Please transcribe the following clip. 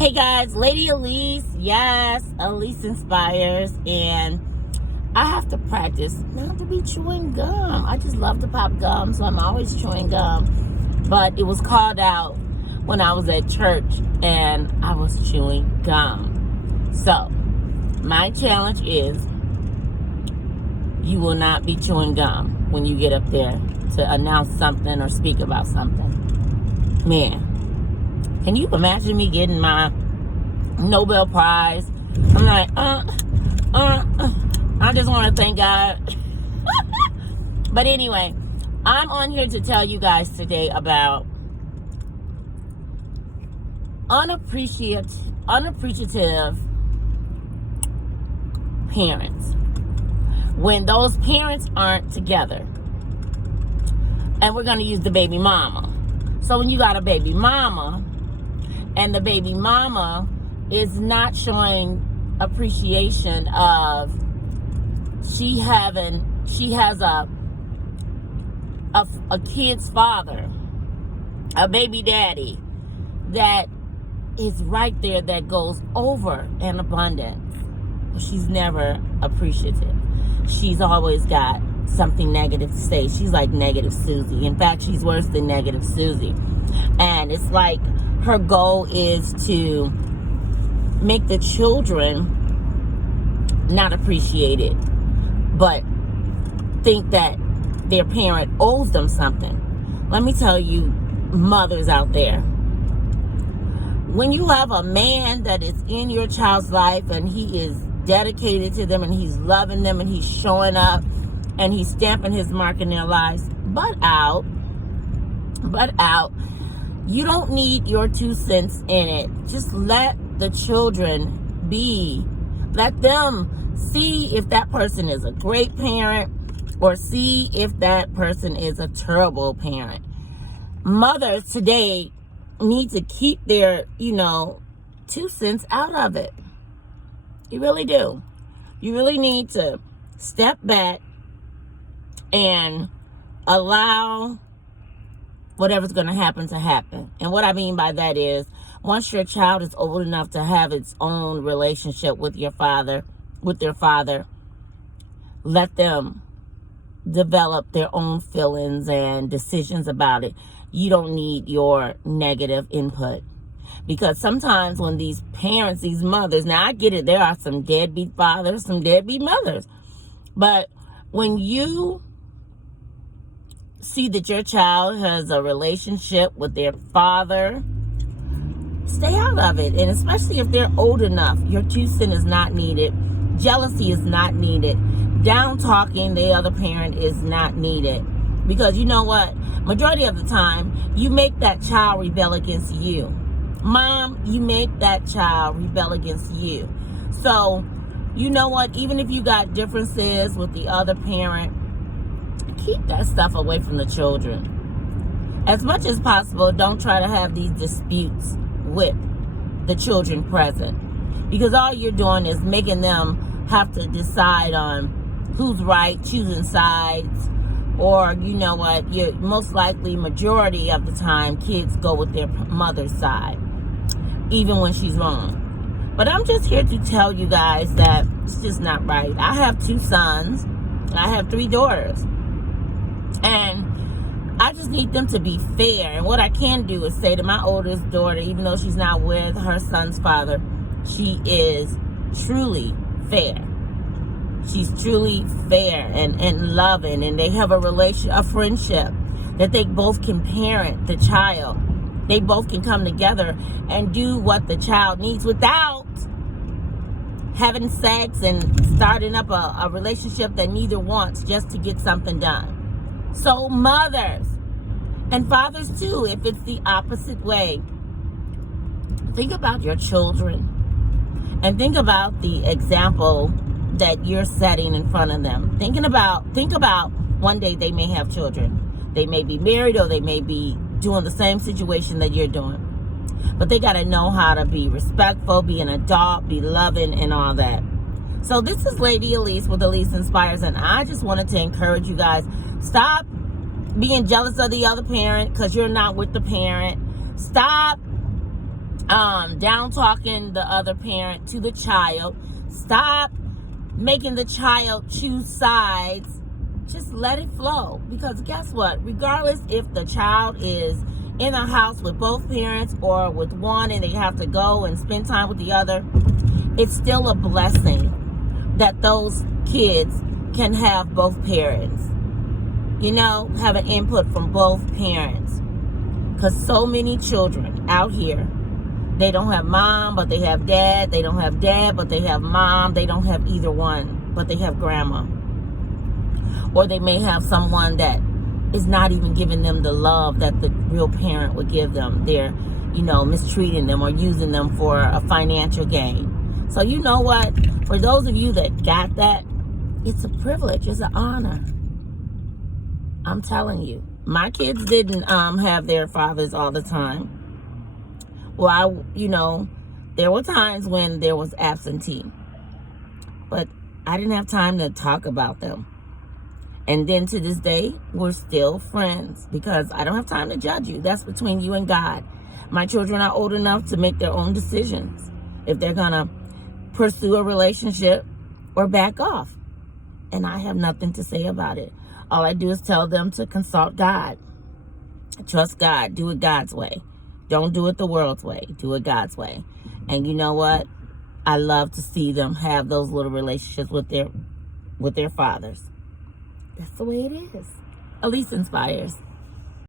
Hey guys, Lady Elise, yes, Elise Inspires, and I have to practice not to be chewing gum. I just love to pop gum, so I'm always chewing gum. But it was called out when I was at church and I was chewing gum. So, my challenge is you will not be chewing gum when you get up there to announce something or speak about something. Man. Can you imagine me getting my Nobel Prize? I'm like, I just want to thank God. But anyway, I'm on here to tell you guys today about unappreciative parents. When those parents aren't together. And we're going to use the baby mama. So when you got a baby mama, and the baby mama is not showing appreciation of she has a kid's father, a baby daddy that is right there, that goes over an abundance. She's never appreciative. She's always got something negative to say. She's like Negative Susie. In fact, she's worse than Negative Susie. And it's like her goal is to make the children not appreciate it, but think that their parent owes them something. Let me tell you, mothers out there, when you have a man that is in your child's life and he is dedicated to them and he's loving them and he's showing up and he's stamping his mark in their lives, but out, you don't need your 2 cents in it. Just let the children be. Let them see if that person is a great parent or see if that person is a terrible parent. Mothers today need to keep their, 2 cents out of it. You really do. You really need to step back and allow whatever's going to happen. And what I mean by that is, once your child is old enough to have its own relationship with their father, let them develop their own feelings and decisions about it. You don't need your negative input. Because sometimes when these parents, these mothers, now I get it, there are some deadbeat fathers, some deadbeat mothers. But when you see that your child has a relationship with their father, stay out of it. And especially if they're old enough, your 2 cents is not needed. Jealousy is not needed. Down talking the other parent is not needed. Because you know what? Majority of the time, you make that child rebel against you. Mom, you make that child rebel against you. So, you know what? Even if you got differences with the other parent, keep that stuff away from the children. As much as possible, don't try to have these disputes with the children present. Because all you're doing is making them have to decide on who's right, choosing sides. Or, you know what, you're most likely, majority of the time, kids go with their mother's side, even when she's wrong. But I'm just here to tell you guys that it's just not right. I have 2 sons. I have 3 daughters. And I just need them to be fair. And what I can do is say to my oldest daughter, even though she's not with her son's father, she is truly fair. She's truly fair and loving, and they have a friendship that they both can parent the child. They both can come together and do what the child needs without having sex and starting up a relationship that neither wants just to get something done. So mothers and fathers too, if it's the opposite way, think about your children and think about the example that you're setting in front of them. Think about one day they may have children. They may be married or they may be doing the same situation that you're doing. But they got to know how to be respectful, be an adult, be loving, and all that. So this is Lady Elise with Elise Inspires, and I just wanted to encourage you guys, stop being jealous of the other parent because you're not with the parent. Stop down talking the other parent to the child. Stop making the child choose sides. Just let it flow. Because guess what? Regardless if the child is in a house with both parents or with one and they have to go and spend time with the other, it's still a blessing that those kids can have both parents. You know, have an input from both parents. Because so many children out here, they don't have mom, but they have dad. They don't have dad, but they have mom. They don't have either one, but they have grandma. Or they may have someone that is not even giving them the love that the real parent would give them. They're, you know, mistreating them or using them for a financial gain. So you know what? For those of you that got that, it's a privilege. It's an honor. I'm telling you. My kids didn't have their fathers all the time. Well, there were times when there was absentee. But I didn't have time to talk about them. And then to this day, we're still friends because I don't have time to judge you. That's between you and God. My children are old enough to make their own decisions if they're going to pursue a relationship or back off. And I have nothing to say about it. All I do is tell them to consult God. Trust God. Do it God's way. Don't do it the world's way. Do it God's way. And you know what? I love to see them have those little relationships with their fathers. That's the way it is. Elise inspires.